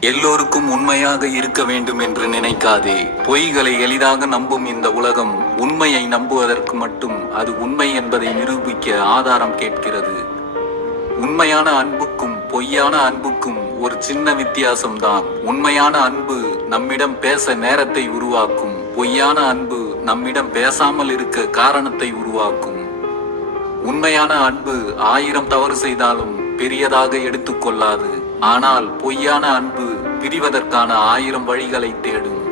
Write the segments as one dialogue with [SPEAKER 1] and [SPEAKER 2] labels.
[SPEAKER 1] எல்லோருக்கும் உண்மையாக இருக்க வேண்டும் என்று நினைக்காதே. பொய்களை எளிதாக நம்பும் இந்த உலகம் உண்மையை நம்புவதற்கு மட்டும் அது உண்மை என்பதை நிரூபிக்க ஆதாரம் கேட்கிறது. உண்மையான அன்புக்கும் பொய்யான அன்புக்கும் ஒரு சின்ன வித்தியாசம்தான். உண்மையான அன்பு நம்மிடம் பேச நேரத்தை உருவாக்கும். பொய்யான அன்பு நம்மிடம் பேசாமல் இருக்க காரணத்தை உருவாக்கும். உண்மையான அன்பு ஆயிரம் தவறு செய்தாலும் பெரியதாக எடுத்துக்கொள்ளாது. ஆனால் பொய்யான அன்பு பிரிவதற்கான ஆயிரம் வழிகளை தேடும்.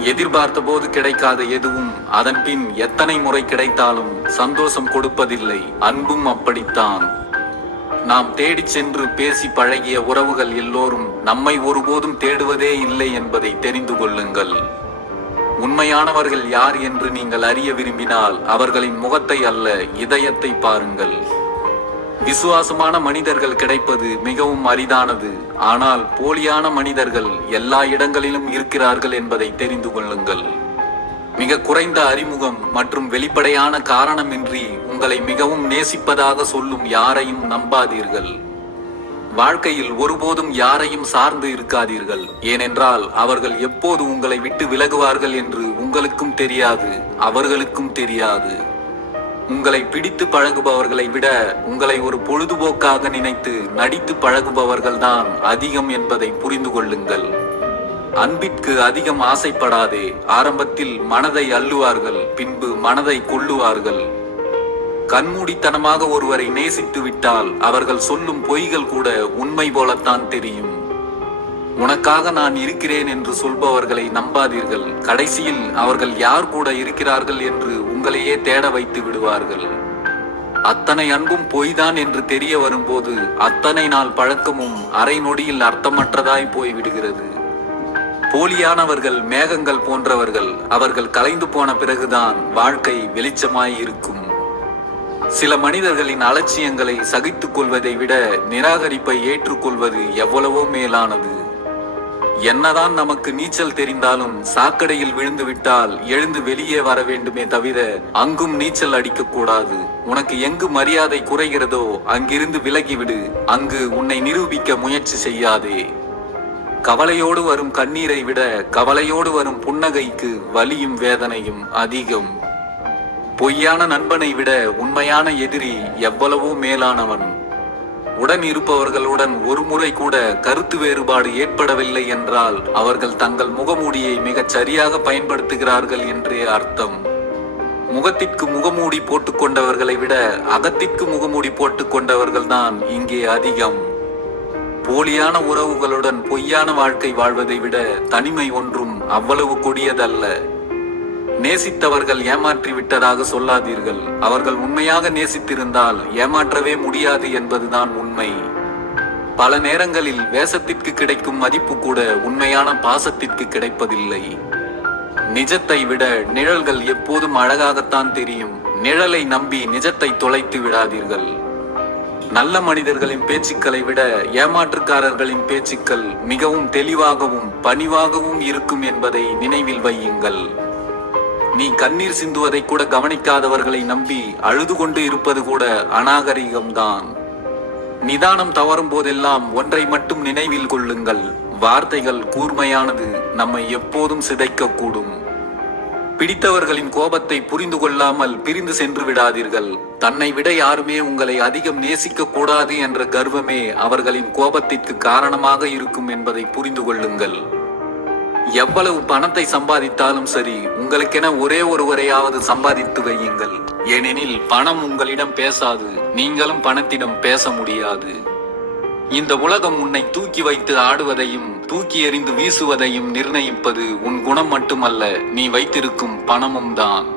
[SPEAKER 1] எதிர்பார்த்த போது கிடைக்காத எதுவும் அதன்பின் எத்தனை முறை கிடைத்தாலும் சந்தோஷம் கொடுப்பதில்லை அன்பும் அப்படித்தான். நாம் தேடிச் சென்று பேசி பழகிய உறவுகள் எல்லோரும் நம்மை ஒருபோதும் தேடுவதே இல்லை என்பதை தெரிந்து கொள்ளுங்கள். உண்மையானவர்கள் யார் என்று நீங்கள் அறிய விரும்பினால் அவர்களின் முகத்தை அல்ல இதயத்தை பாருங்கள். விசுவாசமான மனிதர்கள் கிடைப்பது மிகவும் அரிதானது. ஆனால் போலியான மனிதர்கள் எல்லா இடங்களிலும் இருக்கிறார்கள் என்பதை தெரிந்து கொள்ளுங்கள். மிக குறைந்த அறிமுகம் மற்றும் வெளிப்படையான காரணமின்றி உங்களை மிகவும் நேசிப்பதாக சொல்லும் யாரையும் நம்பாதீர்கள். வாழ்க்கையில் ஒருபோதும் யாரையும் சார்ந்து இருக்காதீர்கள். ஏனென்றால் அவர்கள் எப்போது உங்களை விட்டு விலகுவார்கள் என்று உங்களுக்கும் தெரியாது அவர்களுக்கும் தெரியாது. உங்களை பிடித்து பழகுபவர்களை விட உங்களை ஒரு பொழுதுபோக்காக நினைத்து நடித்து பழகுபவர்கள்தான் அதிகம் என்பதை புரிந்து கொள்ளுங்கள். அன்பிற்கு அதிகம் ஆசைப்படாதே ஆரம்பத்தில் மனதை அள்ளுவார்கள் பின்பு மனதை கொள்ளுவார்கள். கண்மூடித்தனமாக ஒருவரை நேசித்து விட்டால் அவர்கள் சொல்லும் பொய்கள் கூட உண்மை போலத்தான் தெரியும். உனக்காக நான் இருக்கிறேன் என்று சொல்பவர்களை நம்பாதீர்கள். கடைசியில் அவர்கள் யார் கூட இருக்கிறார்கள் என்று உங்களையே தேட வைத்து விடுவார்கள். அத்தனை அன்பும் பொய்தான் என்று தெரிய வரும்போது அத்தனை நாள் பழக்கமும் அரை நொடியில் அர்த்தமற்றதாய் போய்விடுகிறது. போலியானவர்கள் மேகங்கள் போன்றவர்கள் அவர்கள் கலைந்து போன பிறகுதான் வாழ்க்கை வெளிச்சமாய் இருக்கும். சில மனிதர்களின் அலட்சியங்களை சகித்துக் கொள்வதை விட நிராகரிப்பை ஏற்றுக்கொள்வது எவ்வளவோ மேலானது. என்னதான் நமக்கு நீச்சல் தெரிந்தாலும் சாக்கடையில் விழுந்து விட்டால் எழுந்து வெளியே வர வேண்டுமே தவிர அங்கும் நீச்சல் அடிக்க கூடாது. உனக்கு எங்கு மரியாதை குறைகிறதோ அங்கிருந்து விலகிவிடு. அங்கு உன்னை நிரூபிக்க முயற்சி செய்யாதே. கவலையோடு வரும் கண்ணீரை விட கவலையோடு வரும் புன்னகைக்கு வலியும் வேதனையும் அதிகம். பொய்யான நண்பனை விட உண்மையான எதிரி எவ்வளவோ மேலானவன். உடன் இருப்பவர்களுடன் ஒரு முறை கூட கருத்து வேறுபாடு ஏற்படவில்லை என்றால் அவர்கள் தங்கள் முகமூடியை மிகச் சரியாக பயன்படுத்துகிறார்கள் என்றே அர்த்தம். முகத்திற்கு முகமூடி போட்டுக்கொண்டவர்களை விட அகத்திற்கு முகமூடி போட்டுக்கொண்டவர்கள் தான் இங்கே அதிகம். போலியான உறவுகளுடன் பொய்யான வாழ்க்கை வாழ்வதை விட தனிமை ஒன்றும் அவ்வளவு கொடியதல்ல. நேசித்தவர்கள் ஏமாற்றி விட்டதாக சொல்லாதீர்கள். அவர்கள் உண்மையாக நேசித்திருந்தால் ஏமாற்றவே முடியாது என்பதுதான் உண்மை. பல நேரங்களில் வேஷத்திற்கு கிடைக்கும் மதிப்பு கூட உண்மையான பாசத்திற்கு கிடைப்பதில்லை. நிஜத்தை விட நிழல்கள் எப்போதும் அழகாகத்தான் தெரியும். நிழலை நம்பி நிஜத்தை தொலைத்து விடாதீர்கள். நல்ல மனிதர்களின் பேச்சுக்களை விட ஏமாற்றுக்காரர்களின் பேச்சுக்கள் மிகவும் தெளிவாகவும் பணிவாகவும் இருக்கும் என்பதை நினைவில் வையுங்கள். நீ கண்ணீர் சிந்துவதை கூட கவனிக்காதவர்களை நம்பி அழுது கொண்டு இருப்பது கூட அநாகரிகம்தான். நிதானம் தவறும் போதெல்லாம் ஒன்றை மட்டும் நினைவில் கொள்ளுங்கள். வார்த்தைகள் கூர்மையானது நம்மை எப்போதும் சிதைக்கக்கூடும். பிடித்தவர்களின் கோபத்தை புரிந்து கொள்ளாமல் பிரிந்து சென்று விடாதீர்கள். தன்னை விட யாருமே உங்களை அதிகம் நேசிக்க கூடாது என்ற கர்வமே அவர்களின் கோபத்திற்கு காரணமாக இருக்கும் என்பதை புரிந்து கொள்ளுங்கள். எவ்வளவு பணத்தை சம்பாதித்தாலும் சரி உங்களுக்கென ஒரே ஒருவரையாவது சம்பாதித்து வையுங்கள். ஏனெனில் பணம் உங்களிடம் பேசாது நீங்களும் பணத்திடம் பேச முடியாது. இந்த உலகம் உன்னை தூக்கி வைத்து ஆடுவதையும் தூக்கி எறிந்து வீசுவதையும் நிர்ணயிப்பது உன் குணம் மட்டுமல்ல நீ வைத்திருக்கும் பணமும் தான்.